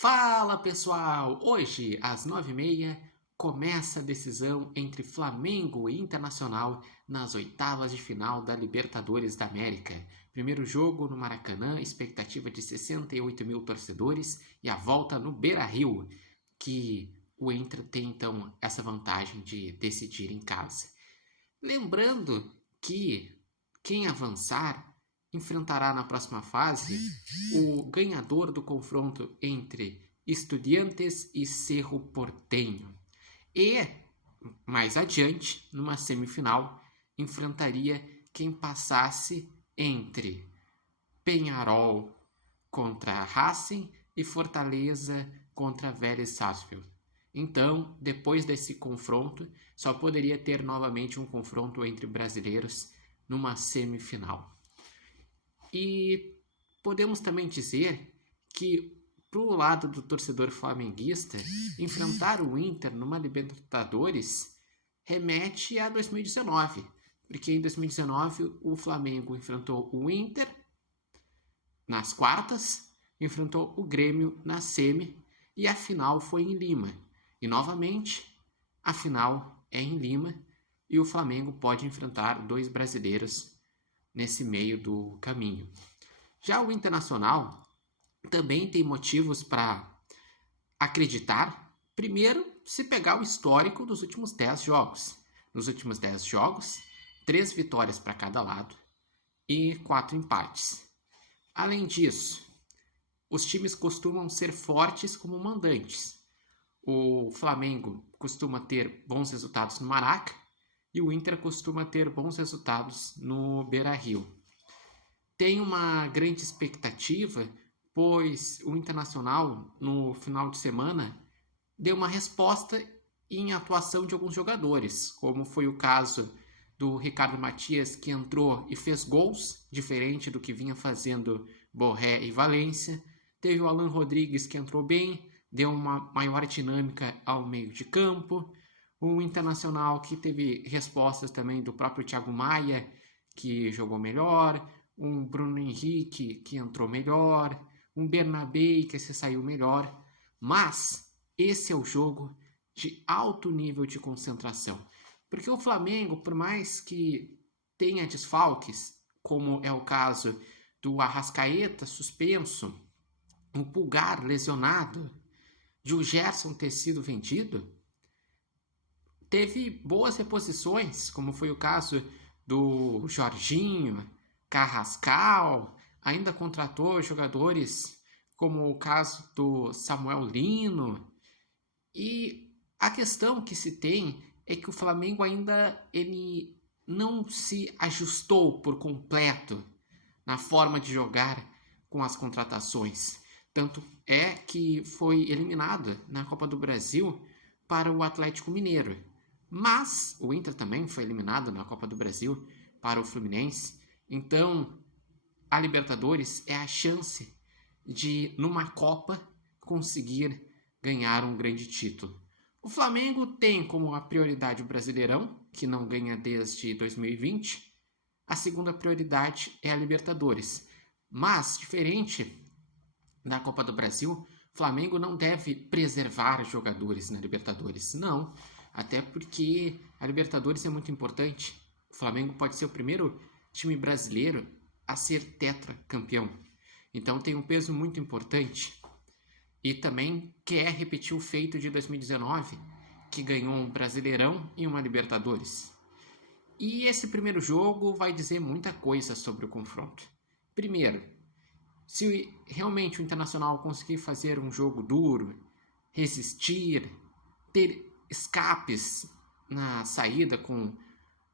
Fala pessoal! Hoje, às 9h30, começa a decisão entre Flamengo e Internacional nas oitavas de final da Libertadores da América. Primeiro jogo no Maracanã, expectativa de 68 mil torcedores e a volta no Beira-Rio, que o Inter tem então essa vantagem de decidir em casa. Lembrando que quem avançar enfrentará na próxima fase o ganhador do confronto entre Estudiantes e Cerro Porteño. E, mais adiante, numa semifinal, enfrentaria quem passasse entre Peñarol contra Racing e Fortaleza contra Vélez Sarsfield. Então, depois desse confronto, só poderia ter novamente um confronto entre brasileiros numa semifinal. E podemos também dizer que, pro lado do torcedor flamenguista, enfrentar o Inter numa Libertadores remete a 2019, porque em 2019 o Flamengo enfrentou o Inter nas quartas, enfrentou o Grêmio na semi e a final foi em Lima. E novamente, a final é em Lima e o Flamengo pode enfrentar dois brasileiros nesse meio do caminho. Já o Internacional também tem motivos para acreditar. Primeiro, se pegar o histórico dos últimos 10 jogos. Nos últimos 10 jogos, 3 vitórias para cada lado e 4 empates. Além disso, os times costumam ser fortes como mandantes. O Flamengo costuma ter bons resultados no Maraca e o Inter costuma ter bons resultados no Beira-Rio. Tem uma grande expectativa, pois o Internacional, no final de semana, deu uma resposta em atuação de alguns jogadores, como foi o caso do Ricardo Matias, que entrou e fez gols, diferente do que vinha fazendo Borré e Valência. Teve o Alan Rodrigues, que entrou bem, deu uma maior dinâmica ao meio de campo. Um Internacional que teve respostas também do próprio Thiago Maia, que jogou melhor. Um Bruno Henrique, que entrou melhor. Um Bernabé, que se saiu melhor. Mas esse é o jogo de alto nível de concentração. Porque o Flamengo, por mais que tenha desfalques, como é o caso do Arrascaeta suspenso, o Pulgar lesionado, de o Gerson ter sido vendido, teve boas reposições, como foi o caso do Jorginho, Carrascal, ainda contratou jogadores como o caso do Samuel Lino. E a questão que se tem é que o Flamengo ainda ele não se ajustou por completo na forma de jogar com as contratações. Tanto é que foi eliminado na Copa do Brasil para o Atlético Mineiro. Mas o Inter também foi eliminado na Copa do Brasil para o Fluminense. Então, a Libertadores é a chance de, numa Copa, conseguir ganhar um grande título. O Flamengo tem como a prioridade o Brasileirão, que não ganha desde 2020. A segunda prioridade é a Libertadores. Mas, diferente da Copa do Brasil, o Flamengo não deve preservar jogadores na Libertadores. Não, até porque a Libertadores é muito importante. O Flamengo pode ser o primeiro time brasileiro a ser tetracampeão. Então tem um peso muito importante. E também quer repetir o feito de 2019, que ganhou um Brasileirão e uma Libertadores. E esse primeiro jogo vai dizer muita coisa sobre o confronto. Primeiro, se realmente o Internacional conseguir fazer um jogo duro, resistir, ter escapes na saída com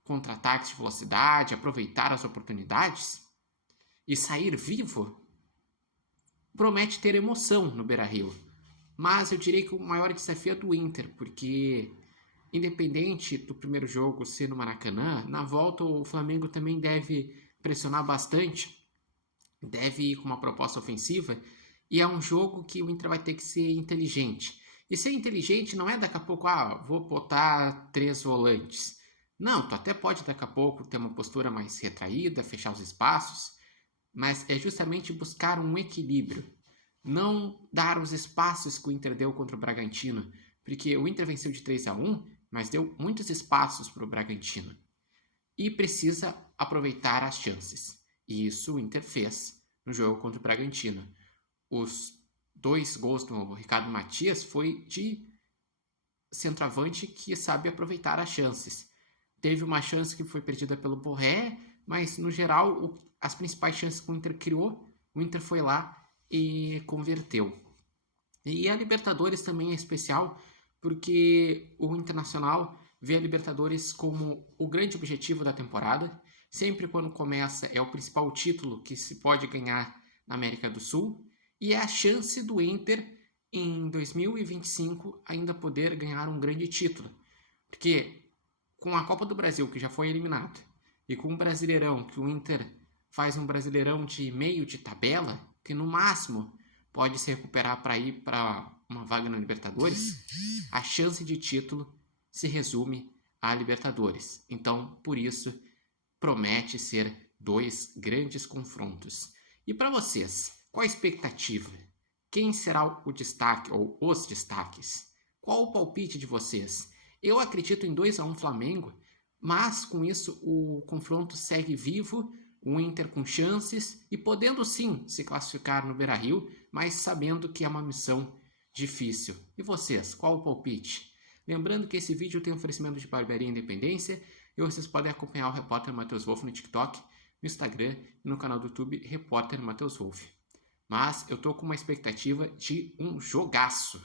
contra-ataques de velocidade, aproveitar as oportunidades e sair vivo, promete ter emoção no Beira-Rio. Mas eu diria que o maior desafio é do Inter, porque independente do primeiro jogo ser no Maracanã, na volta o Flamengo também deve pressionar bastante, deve ir com uma proposta ofensiva, e é um jogo que o Inter vai ter que ser inteligente. E ser inteligente não é daqui a pouco, vou botar 3 volantes. Não, tu até pode daqui a pouco ter uma postura mais retraída, fechar os espaços, mas é justamente buscar um equilíbrio. não dar os espaços que o Inter deu contra o Bragantino, porque o Inter venceu de 3-1, mas deu muitos espaços para o Bragantino. E precisa aproveitar as chances. E isso o Inter fez no jogo contra o Bragantino. Os 2 gols do Ricardo Matias foi de centroavante que sabe aproveitar as chances. Teve uma chance que foi perdida pelo Borré, mas no geral as principais chances que o Inter criou, o Inter foi lá e converteu. E a Libertadores também é especial porque o Internacional vê a Libertadores como o grande objetivo da temporada. Sempre quando começa é o principal título que se pode ganhar na América do Sul e é a chance do Inter em 2025 ainda poder ganhar um grande título. Porque com a Copa do Brasil, que já foi eliminado, e com o Brasileirão, que o Inter faz um Brasileirão de meio de tabela, que no máximo pode se recuperar para ir para uma vaga na Libertadores, a chance de título se resume à Libertadores. Então, por isso, promete ser 2 grandes confrontos. E para vocês, qual a expectativa? Quem será o destaque ou os destaques? Qual o palpite de vocês? Eu acredito em 2-1 Flamengo, mas com isso o confronto segue vivo, o Inter com chances e podendo sim se classificar no Beira-Rio, mas sabendo que é uma missão difícil. E vocês, qual o palpite? Lembrando que esse vídeo tem oferecimento de Barbearia Independência e vocês podem acompanhar o repórter Matheus Wolff no TikTok, no Instagram e no canal do YouTube Repórter Matheus Wolff. Mas eu tô com uma expectativa de um jogaço.